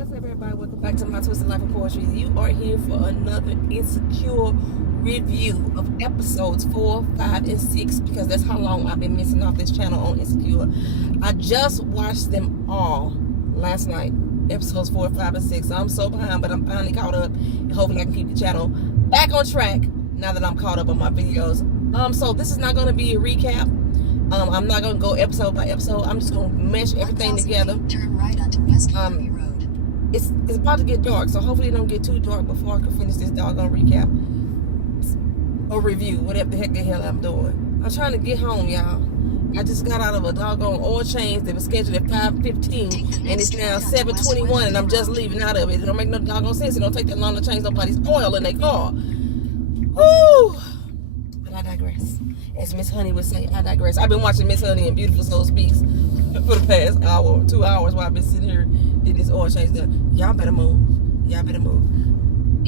What's up, everybody? Welcome back to my Twisted Life of Poetry. You are here for another Insecure review of episodes 4, 5, and 6 because that's how long I've been missing off this channel on Insecure. I just watched them all last night, episodes 4, 5, and 6. So I'm so behind, but I'm finally caught up, and hopefully I can keep the channel back on track now that I'm caught up on my videos. So this is not going to be a recap. I'm not going to go episode by episode. I'm just going to mesh everything together. Turn right onto West County Road. It's about to get dark, so hopefully it don't get too dark before I can finish this doggone recap or review, whatever the heck the hell I'm doing. I'm trying to get home, y'all. I just got out of a doggone oil change that was scheduled at 5:15, and it's now 7:21, and I'm just leaving out of it. It don't make no doggone sense. It don't take that long to change nobody's oil in their car. Woo! But I digress. As Miss Honey would say, I digress. I've been watching Miss Honey and Beautiful Soul Speaks for the past hour, 2 hours while I've been sitting here in this oil change done. Y'all better move. Y'all better move.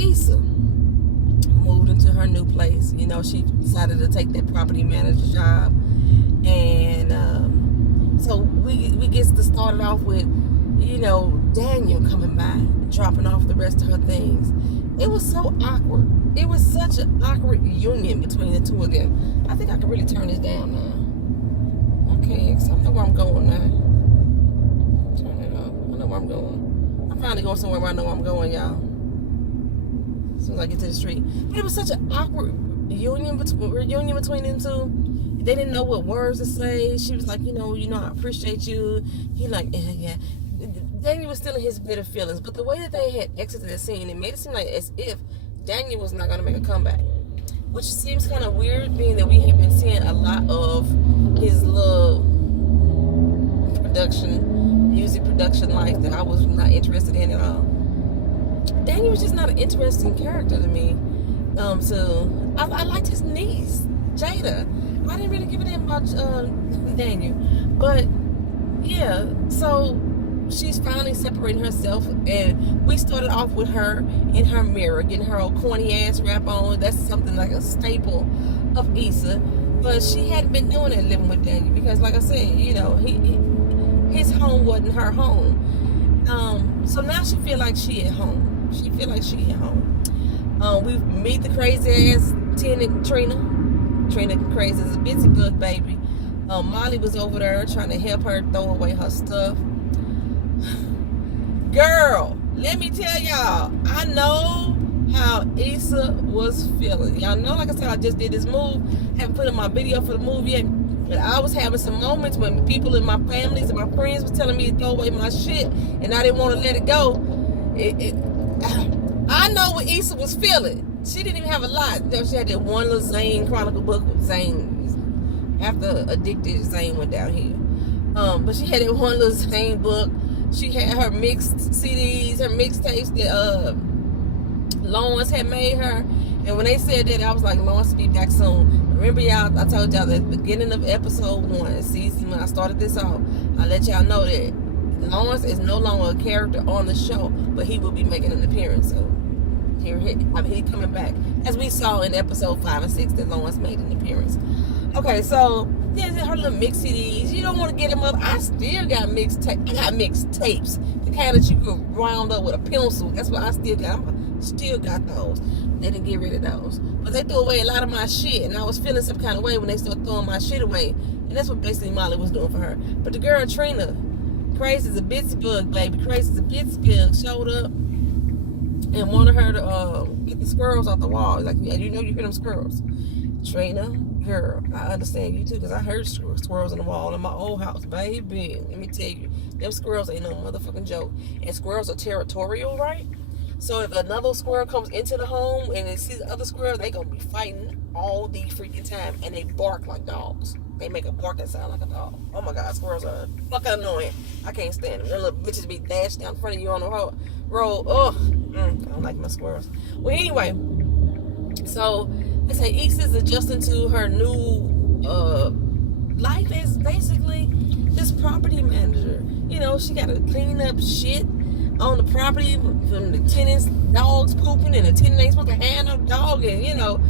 Issa moved into her new place. You know, she decided to take that property manager job. And so we get to start it off with, you know, Daniel coming by, dropping off the rest of her things. It was so awkward. It was such an awkward union between the two of them. I think I can really turn this down now. Okay, because I know where I'm going now. Turn it up. I know where I'm going. I'm finally going somewhere where I know where I'm going, y'all. As soon as I get to the street. But it was such an awkward reunion between them two. They didn't know what words to say. She was like, you know, I appreciate you. He like, yeah. Daniel was still in his bitter feelings, but the way that they had exited the scene, it made it seem like as if Daniel was not going to make a comeback, which seems kind of weird, being that we have been seeing a lot of his little music production life that I was not interested in at all. Daniel was just not an interesting character to me. I liked his niece, Jada. I didn't really give a damn about Daniel, but yeah, so she's finally separating herself, and we started off with her in her mirror getting her old corny ass rap on. That's something like a staple of Issa, but she hadn't been doing it living with Daniel because, like I said, you know, his home wasn't her home. So now she feel like she at home. We meet the crazy ass tenant Trina crazy as a bitsy bug baby. Molly was over there trying to help her throw away her stuff. Girl, let me tell y'all, I know how Issa was feeling. Y'all know, like I said, I just did this move. Haven't put in my video for the move yet, but I was having some moments when people in my families and my friends were telling me to throw away my shit, and I didn't want to let it go. I know what Issa was feeling. She didn't even have a lot. She had that one little Zane Chronicle book with Zane. After Addicted, Zane went down here. But she had that one little Zane book. She had her mixed CDs, her mixtapes that Lawrence had made her. And when they said that, I was like, Lawrence will be back soon. Remember, y'all, I told y'all at the beginning of episode 1, season, when I started this off, I let y'all know that Lawrence is no longer a character on the show, but he will be making an appearance. So he's coming back, as we saw in episode 5 and 6 that Lawrence made an appearance. Okay, so there's her little mix CDs. You don't want to get them up. I still got mixtapes. I got mixed tapes, the kind that you could round up with a pencil. That's what I still got. Still got those. They didn't get rid of those, but they threw away a lot of my shit, and I was feeling some kind of way when they started throwing my shit away. And that's what basically Molly was doing for her. But the girl Trina, crazy as a bitsy bug baby, crazy as a bitsy bug, showed up and wanted her to get the squirrels off the wall. Like, yeah, you know, you hear them squirrels. Trina, girl, I understand you too, because I heard squirrels on the wall in my old house, baby. Let me tell you, them squirrels ain't no motherfucking joke. And squirrels are territorial, right? So if another squirrel comes into the home and they see the other squirrel, they gonna be fighting all the freaking time, and they bark like dogs. They make a barking sound like a dog. Oh my God, squirrels are fucking annoying. I can't stand them. Them little bitches be dashed down in front of you on the road. Ugh. I don't like my squirrels. Well, anyway, so I say Issa's adjusting to her new life as basically this property manager. You know, she got to clean up shit on the property from the tenants' dogs pooping, and the tenant ain't supposed to have no dog, and you know,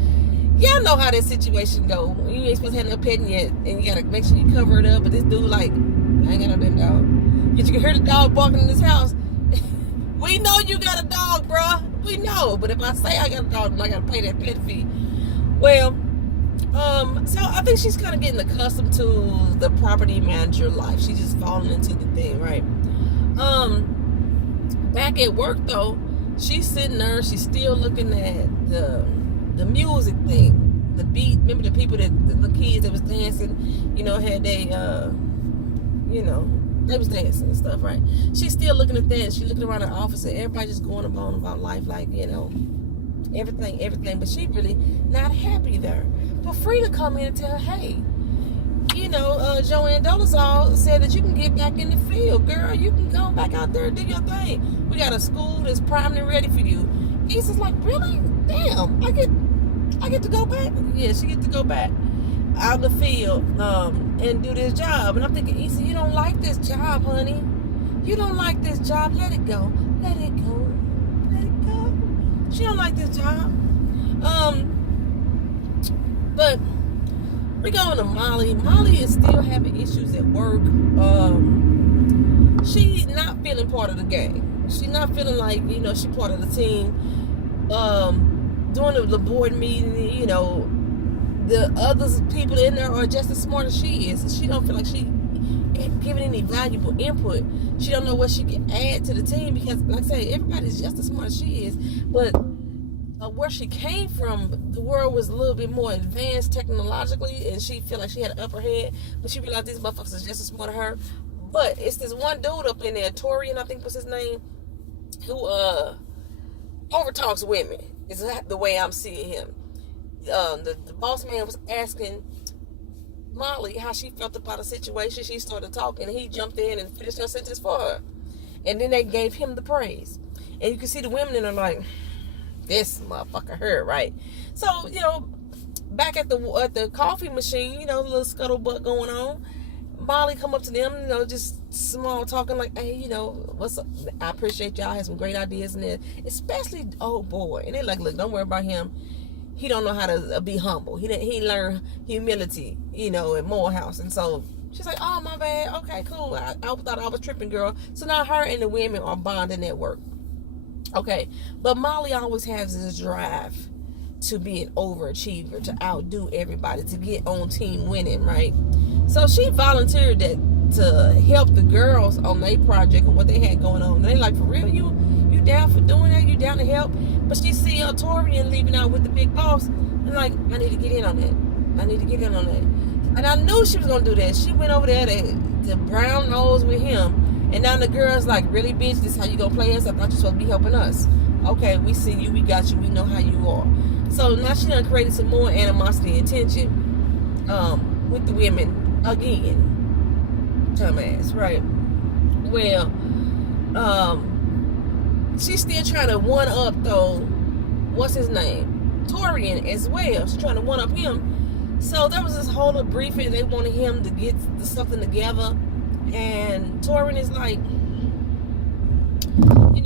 y'all know how that situation go. You ain't supposed to have no pet yet, and you gotta make sure you cover it up. But this dude, like, I ain't got no damn dog. But you can hear the dog barking in this house. We know you got a dog, bruh. We know. But if I say I got a dog, then I gotta pay that pet fee. Well, so I think she's kind of getting accustomed to the property manager life. She's just falling into the thing, right? Back at work though, she's sitting there. She's still looking at the music thing, the beat. Remember the people the kids that was dancing, had they, they was dancing and stuff, right? She's still looking at that. She's looking around the office and everybody just going on about life, like, everything. But she really not happy there. But Frida come in and tell her, hey, Joanne Dolezal said that you can get back in the field. Girl, you can go back out there and do your thing. We got a school that's primed and ready for you. Issa's like, really? Damn, I get to go back? Yeah, she get to go back out the field and do this job. And I'm thinking, Issa, you don't like this job, honey. You don't like this job. Let it go. Let it go. Let it go. She don't like this job. But we going to Molly. Molly is still having issues at work. She's not feeling part of the game. She's not feeling like, she's part of the team. During the board meeting, the other people in there are just as smart as she is. She don't feel like she giving any valuable input. She don't know what she can add to the team because, like I say, everybody's just as smart as she is. But where she came from, the world was a little bit more advanced technologically, and she felt like she had an upper head. But she realized these motherfuckers are just as smart as her. But it's this one dude up in there, Torian, I think was his name, who overtalks women. Is the way I'm seeing him. The boss man was asking Molly how she felt about the situation. She started talking, and he jumped in and finished her sentence for her. And then they gave him the praise. And you can see the women in there like, this motherfucker her, right? So, back at the coffee machine, a little scuttlebutt going on. Molly come up to them, just small talking like, hey, what's up? I appreciate y'all had some great ideas in there, especially oh boy. And they're like, look, don't worry about him. He don't know how to be humble. He learned humility, at Morehouse. And so she's like, oh my bad. Okay, cool. I thought I was tripping, girl. So now her and the women are bonding at work. Okay, but Molly always has this drive to be an overachiever, to outdo everybody, to get on team winning, right? So she volunteered to help the girls on their project and what they had going on. And they like, for real, you down for doing that? You down to help? But she see Torian leaving out with the big boss. And like, I need to get in on that. And I knew she was going to do that. She went over there to brown nose with him. And now the girl's like, really, bitch, this is how you gonna play us? I thought you were supposed to be helping us. Okay, we see you, we got you, we know how you are. So now she done created some more animosity and tension with the women again. Dumbass, right? Well, she's still trying to one up though, what's his name? Torian as well. She's trying to one up him. So there was this whole briefing, they wanted him to get something together. And Torian is like,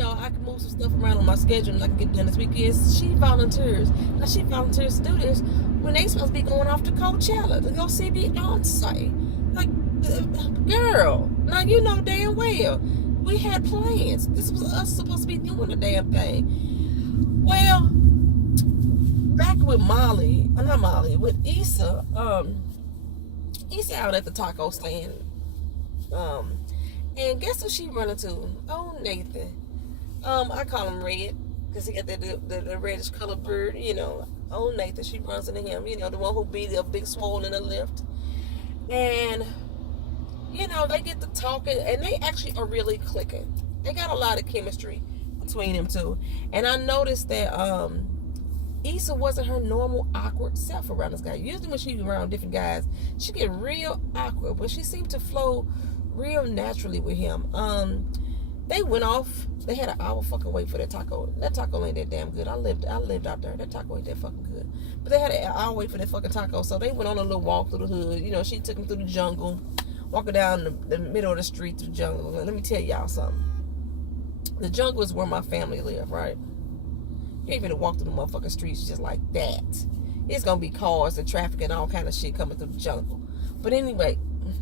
I can move some stuff around on my schedule and I can get done this weekend. She volunteers. Now she volunteers to do this when they supposed to be going off to Coachella to go see Beyonce. Like, girl, now you know damn well we had plans. This was us supposed to be doing the damn thing. Well, back with with Issa. Issa out at the taco stand. And guess who she run into? Oh, Nathan. I call him Red because he got the reddish colored beard. Oh, Nathan. She runs into him. The one who be the big swole in the lift. And they get to talking, and they actually are really clicking. They got a lot of chemistry between them two. And I noticed that Issa wasn't her normal awkward self around this guy. Usually when she's around different guys, she get real awkward, but she seemed to flow real naturally with him. They went off. They had an hour fucking wait for that taco. That taco ain't that damn good. I lived out there. That taco ain't that fucking good. But they had an hour wait for that fucking taco. So they went on a little walk through the hood. She took him through the jungle, walking down the middle of the street through the jungle. And let me tell y'all something. The jungle is where my family live, right? You ain't gonna walk through the motherfucking streets just like that. It's gonna be cars and traffic and all kind of shit coming through the jungle. But anyway,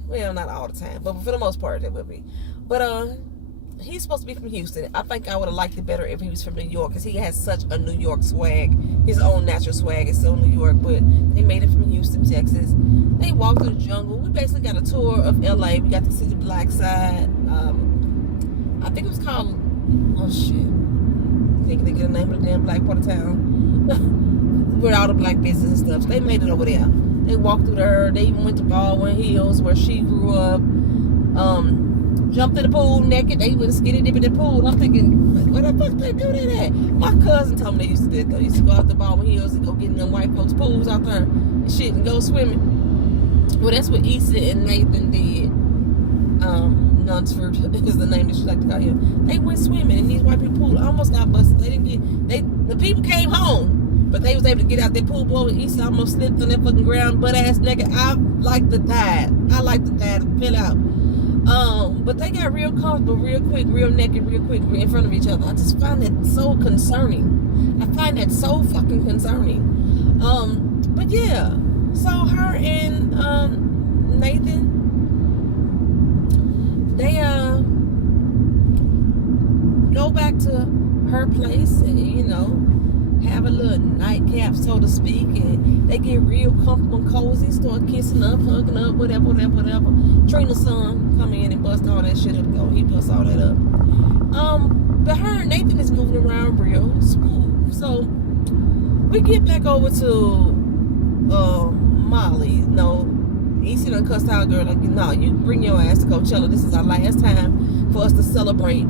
well, not all the time, but for the most part, it will be. But he's supposed to be from Houston. I think I would have liked it better if he was from New York, because he has such a New York swag. His own natural swag is so New York, but they made it from Houston, Texas. They walked through the jungle. We basically got a tour of LA. We got to see the black side. I think it was called, oh shit, I think they get the name of the damn black part of town. Where all the black business and stuff. So they made it over there. They walked through there. They even went to Baldwin Hills, where she grew up. Jumped in the pool naked. They went skinny dipping in the pool. I'm thinking, where the fuck they do that at? My cousin told me they used to do it though. They used to go out to Baldwin Hills and go get in them white folks' pools out there and shit and go swimming. Well, that's what Issa and Nathan did. Nunsford is the name that she like to call him. They went swimming in these white people pool. Almost got busted. They didn't get. The people came home, but they was able to get out their pool. Boy, with Issa almost slipped on that fucking ground, butt ass naked. I like to die. Fell out. But they got real comfortable, real quick, real naked, real quick, in front of each other. I just find that so concerning. I find that so fucking concerning. But yeah, so her and Nathan, they go back to her place and, you know, have a little nightcap, so to speak, and they get real comfortable and cozy, start kissing up, hugging up, whatever. Trina's son come in and bust all that shit up, though. He bust all that up. But her and Nathan is moving around real smooth. So we get back over to Molly. No, Issa done cussed our girl like, no, you bring your ass to Coachella. This is our last time for us to celebrate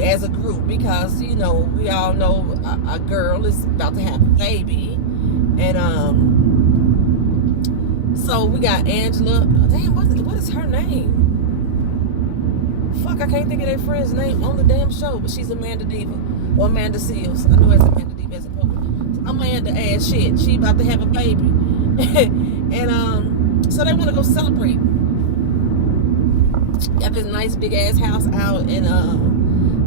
as a group, because, you know, we all know a girl is about to have a baby. And so we got Angela. Damn, what is her name? Fuck, I can't think of their friend's name on the damn show, but she's Amanda Diva or Amanda Seals. I know it's Amanda Diva as a poker. Amanda ass shit. She about to have a baby. And so they want to go celebrate. Got this nice big ass house out in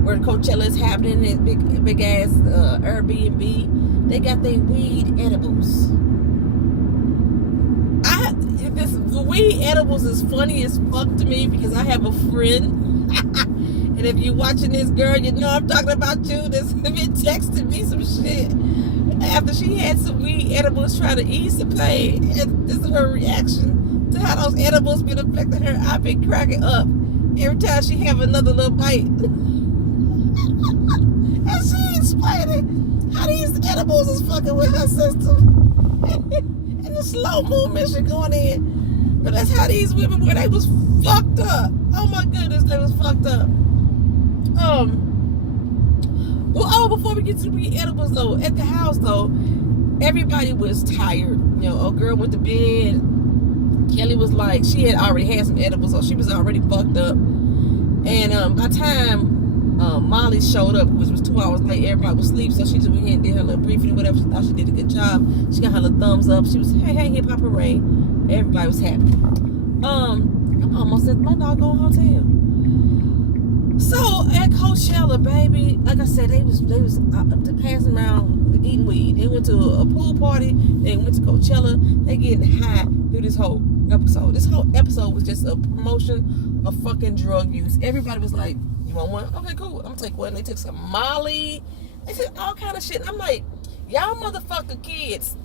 where Coachella is happening, this big ass Airbnb. They got their weed edibles. The weed edibles is funny as fuck to me, because I have a friend, and if you watching this, girl, you know I'm talking about you, that's been texting me some shit after she had some weed edibles trying to ease the pain, and this is her reaction to how those edibles been affecting her. I've been cracking up every time she have another little bite. And she explaining how these edibles is fucking with her system. And the slow movement shit going in. But that's how these women were. They was fucked up. Oh my goodness, they was fucked up. Before we get to the edibles though, at the house though, everybody was tired. You know, a girl went to bed. Kelly was like, she had already had some edibles, so she was already fucked up. And by the time Molly showed up, which was 2 hours late, everybody was asleep, so she just went ahead and did her little briefing or whatever. She thought she did a good job. She got her little thumbs up. She was, hey, hip hop hooray. Everybody was happy. I'm almost at my doggone hotel. So at Coachella, baby, like I said, they was passing around eating weed. They went to a pool party. They went to Coachella. They getting high through this whole episode. This whole episode was just a promotion of fucking drug use. Everybody was like, you want one? Okay, cool. I'm gonna take one. They took some Molly. They took all kind of shit. And I'm like, y'all motherfucking kids,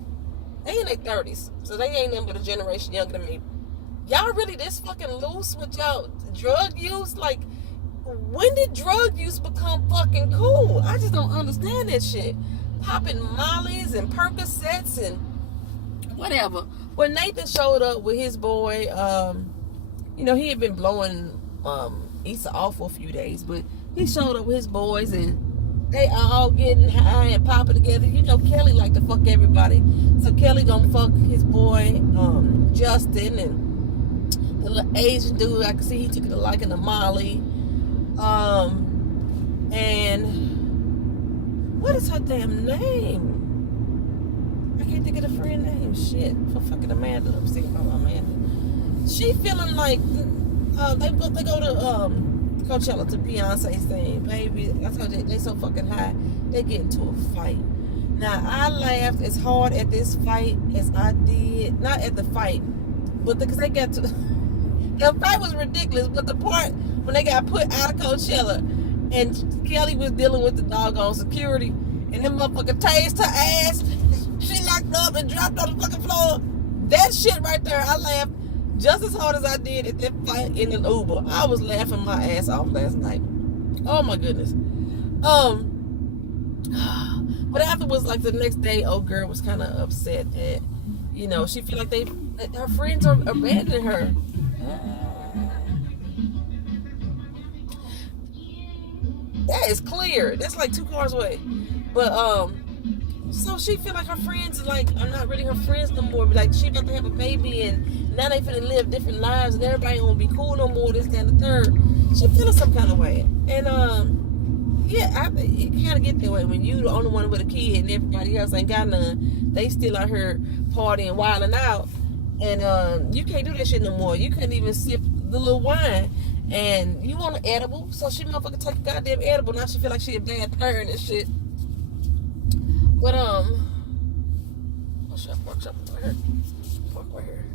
they in their 30s, so they ain't nothing but a generation younger than me. Y'all really this fucking loose with y'all drug use? Like, when did drug use become fucking cool? I just don't understand that shit. Popping Mollies and Percocets and whatever. When Nathan showed up with his boy, you know, he had been blowing Issa off for a few days, but he showed up with his boys and they are all getting high and popping together. You know, Kelly like to fuck everybody, so Kelly gonna fuck his boy Justin, and the little Asian dude, I can see he took it to liking to Molly. And what is her damn name? I can't think of the friend name. Shit, for fucking Amanda. I'm sick of Amanda. She feeling like they go to Coachella to Beyonce's thing, baby. I told you, they so fucking high. They get into a fight. Now I laughed as hard at this fight as I did, not at the fight, but because they got to. The fight was ridiculous, but the part when they got put out of Coachella, And Kelly was dealing with the doggone security, and them motherfucker tased her ass. She locked up and dropped on the fucking floor. That shit right there, I laughed just as hard as I did at that fight in an Uber. I was laughing my ass off last night. Oh my goodness. But afterwards, like the next day, old girl was kind of upset that, you know, she feel like her friends are abandoning her. That is clear. That's like 2 cars away. But so she feel like her friends like are not really her friends no more. Like she about to have a baby and now they finna live different lives and everybody won't be cool no more. This, that, and the third. She feeling some kind of way. And yeah, it kind of get that way when you the only one with a kid and everybody else ain't got none. They still out here partying, wilding out, and you can't do that shit no more. You couldn't even sip the little wine. And you want an edible, so she motherfucker take a goddamn edible. Now she feel like she a bad parent and shit. But oh shit, I fucked up right here. Fuck right here.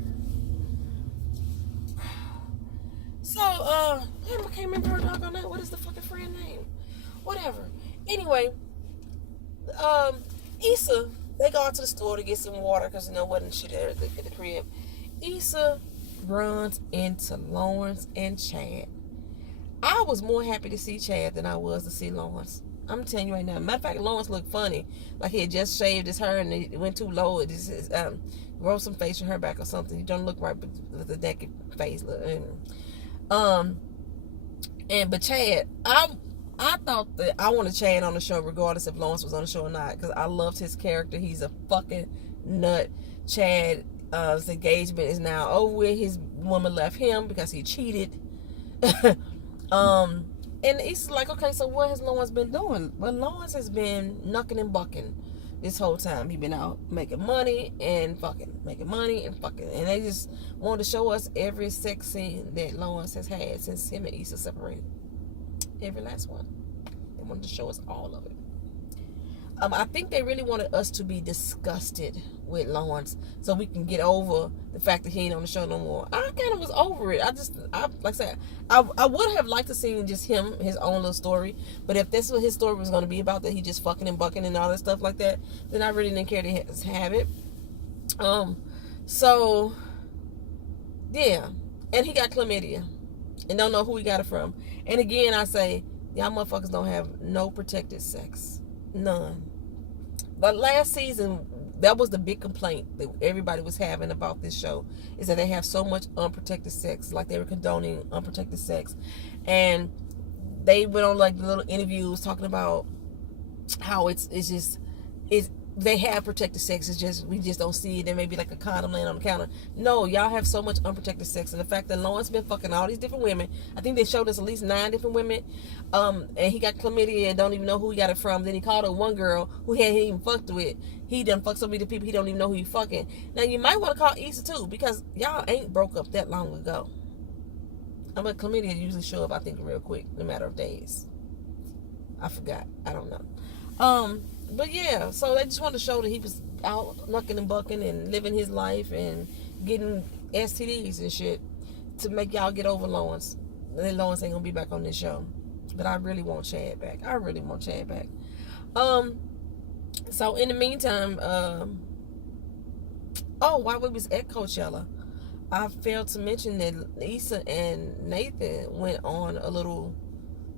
So damn, I can't remember her doggone name. What is the fucking friend name? Whatever. Anyway, Issa, they go out to the store to get some water because you know wasn't shit there at the crib. Issa runs into Lawrence and Chad. I was more happy to see Chad than I was to see Lawrence. I'm telling you right now. Matter of fact, Lawrence looked funny. Like he had just shaved his hair and it went too low. It just rolled some facial hair back or something. He don't look right with the naked face. But Chad, I thought that I wanted Chad on the show regardless if Lawrence was on the show or not because I loved his character. He's a fucking nut. Chad, his engagement is now over with. His woman left him because he cheated. And it's like, okay, so what has Lawrence been doing? Well, Lawrence has been knucking and bucking this whole time. He been out making money and fucking, making money and fucking. And they just wanted to show us every sex scene that Lawrence has had since him and Issa separated. Every last one. They wanted to show us all of it. I think they really wanted us to be disgusted with Lawrence so we can get over the fact that he ain't on the show no more. I kind of was over it. Like I said, I would have liked to see just him, his own little story. But if that's what his story was going to be about, that he just fucking and bucking and all that stuff like that, then I really didn't care to have it. So, yeah. And he got chlamydia. And don't know who he got it from. And again, I say, y'all motherfuckers don't have no protected sex. None. But last season, that was the big complaint that everybody was having about this show, is that they have so much unprotected sex, like they were condoning unprotected sex. And they went on like little interviews talking about how they have protected sex. It's just we just don't see it. There may be like a condom laying on the counter. No, y'all have so much unprotected sex, and the fact that Lawrence been fucking all these different women. I think they showed us at least 9 different women. And he got chlamydia and don't even know who he got it from. Then he called her one girl who he hadn't even fucked with. He done fucked so many people he don't even know who he fucking. Now you might want to call Issa too, because y'all ain't broke up that long ago. Chlamydia usually show up, I think, real quick, in a matter of days. I forgot. I don't know. But yeah, so they just wanted to show that he was out knucking and bucking and living his life and getting STDs and shit to make y'all get over Lawrence. And then Lawrence ain't gonna be back on this show. But I really want Chad back. So in the meantime, while we was at Coachella, I failed to mention that Issa and Nathan went on a little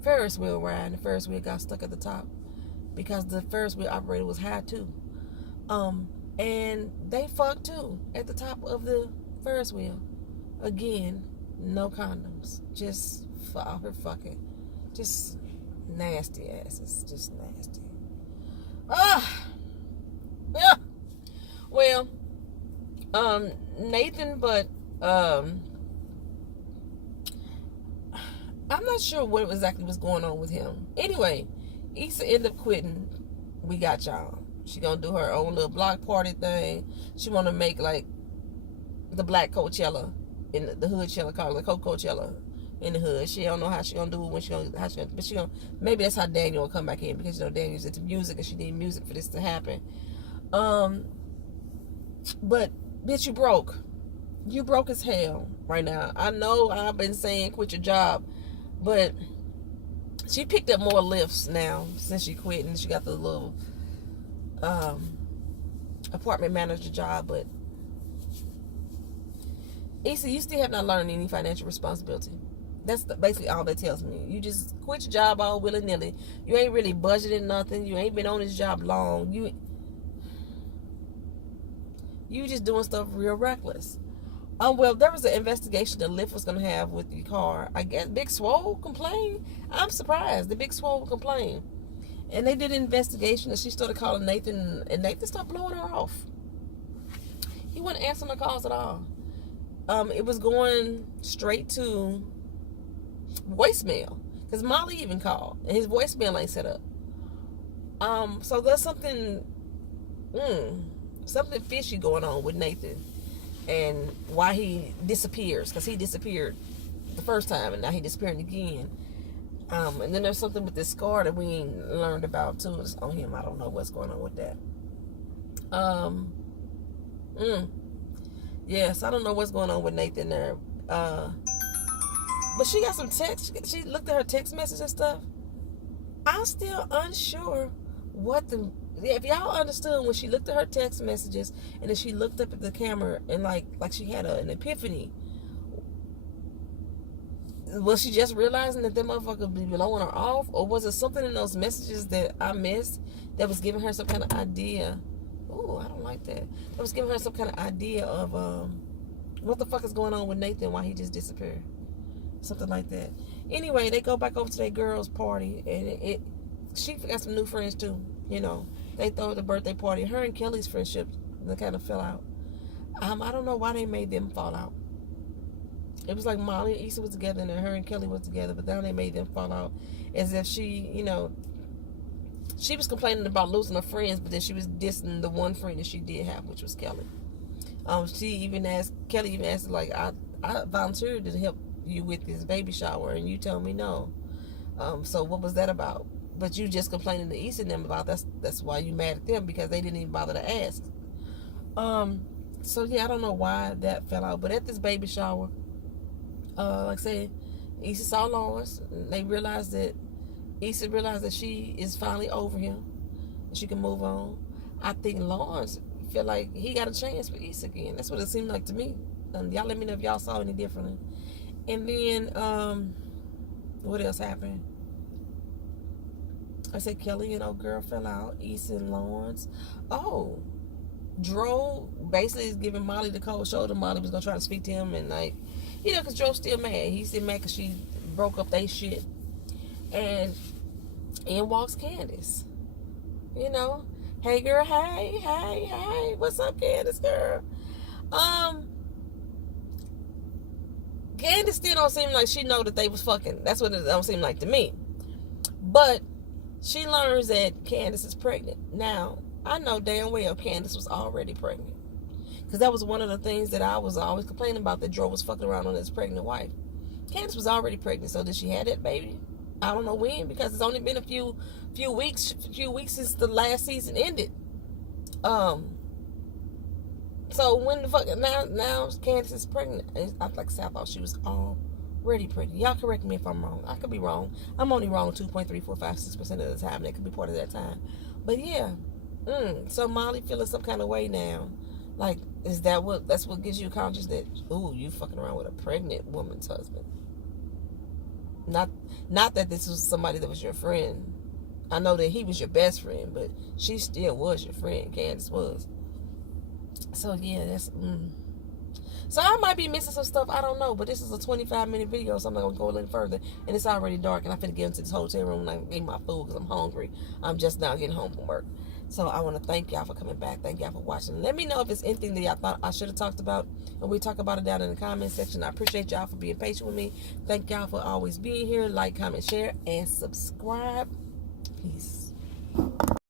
Ferris wheel ride, and the Ferris wheel got stuck at the top because the Ferris wheel operator was high too. And they fucked too at the top of the Ferris wheel. Again, no condoms. Just for out here fucking. Just nasty asses. Just nasty. Yeah. Well, Nathan, but I'm not sure what exactly was going on with him. Anyway, Issa ended up quitting. We got y'all. She gonna do her own little block party thing. She wanna make like the black Coachella in the hood. She'll call it like Coachella in the hood. She don't know how she gonna do it, but she gonna, maybe that's how Daniel will come back in, because you know Daniel's into music and she need music for this to happen. But bitch, you broke as hell right now. I know I've been saying quit your job, but She picked up more lifts now since she quit, and she got the little apartment manager job. But Issa, you still have not learned any financial responsibility. That's basically all that tells me. You just quit your job all willy-nilly. You ain't really budgeted nothing. You ain't been on this job long. You just doing stuff real reckless. Well, there was an investigation the Lyft was going to have with your car. I guess Big Swole complained. I'm surprised. The Big Swole complained. And they did an investigation, and she started calling Nathan, and Nathan stopped blowing her off. He wasn't answering her calls at all. It was going straight to voicemail, because Molly even called, and his voicemail ain't set up. So there's something fishy going on with Nathan, and why he disappears, because he disappeared the first time, and now he disappeared again. And then there's something with this scar that we ain't learned about too. It's on him. I don't know what's going on with that. Yes, I don't know what's going on with Nathan there. But she got some text. She looked at her text message and stuff. I'm still unsure what if y'all understood when she looked at her text messages and then she looked up at the camera and like she had an epiphany. Was she just realizing that motherfucker be blowing her off, or was it something in those messages that I missed that was giving her some kind of idea? Ooh, I don't like that. That was giving her some kind of idea of what the fuck is going on with Nathan, why he just disappeared. Something like that. Anyway, they go back over to their girls' party, and she got some new friends too. You know, they throw the birthday party. Her and Kelly's friendship, they kind of fell out. I don't know why they made them fall out. It was like Molly and Issa was together, and then her and Kelly was together, but then they made them fall out, as if she was complaining about losing her friends, but then she was dissing the one friend that she did have, which was Kelly. Kelly even asked, like, I volunteered to help you with this baby shower, and you told me no. So what was that about? But you just complaining to Issa and them about that's why you mad at them, because they didn't even bother to ask. So yeah, I don't know why that fell out, but at this baby shower, like I said, Issa saw Lawrence. Issa realized that she is finally over him, and she can move on. I think Lawrence feel like he got a chance for Issa again. That's what it seemed like to me. Y'all let me know if y'all saw any differently. And then what else happened? I said Kelly and old girl fell out. Issa and Lawrence. Oh, Dro basically is giving Molly the cold shoulder. Molly was gonna try to speak to him, and because Dro's still mad. He's still mad because she broke up they shit. And in walks Candace. Hey girl, hey, what's up, Candace girl? Candace still don't seem like she know that they was fucking. That's what it don't seem like to me. But she learns that Candace is pregnant. Now, I know damn well Candace was already pregnant, because that was one of the things that I was always complaining about, that Dro was fucking around on his pregnant wife. Candace was already pregnant, so did she have that baby? I don't know when, because it's only been a few weeks since the last season ended. So when the fuck now Candace is pregnant? I thought she was already pregnant. Y'all correct me if I'm wrong. I could be wrong. I'm only wrong 2.3456% of the time. That could be part of that time. But yeah. So Molly feeling some kind of way now. Like, that's what gives you conscious that, ooh, you fucking around with a pregnant woman's husband. Not that this was somebody that was your friend. I know that he was your best friend, but she still was your friend. Candace was. So yeah, that's So I might be missing some stuff, I don't know, but this is a 25-minute video, so I'm not gonna go a little further, and it's already dark, and I'm finna get into this hotel room and I can eat my food because I'm hungry. I'm just now getting home from work. So I want to thank y'all for coming back. Thank y'all for watching. Let me know if it's anything that y'all thought I should have talked about, and we talk about it down in the comment section. I appreciate y'all for being patient with me. Thank y'all for always being here. Like, comment, share, and subscribe. Peace.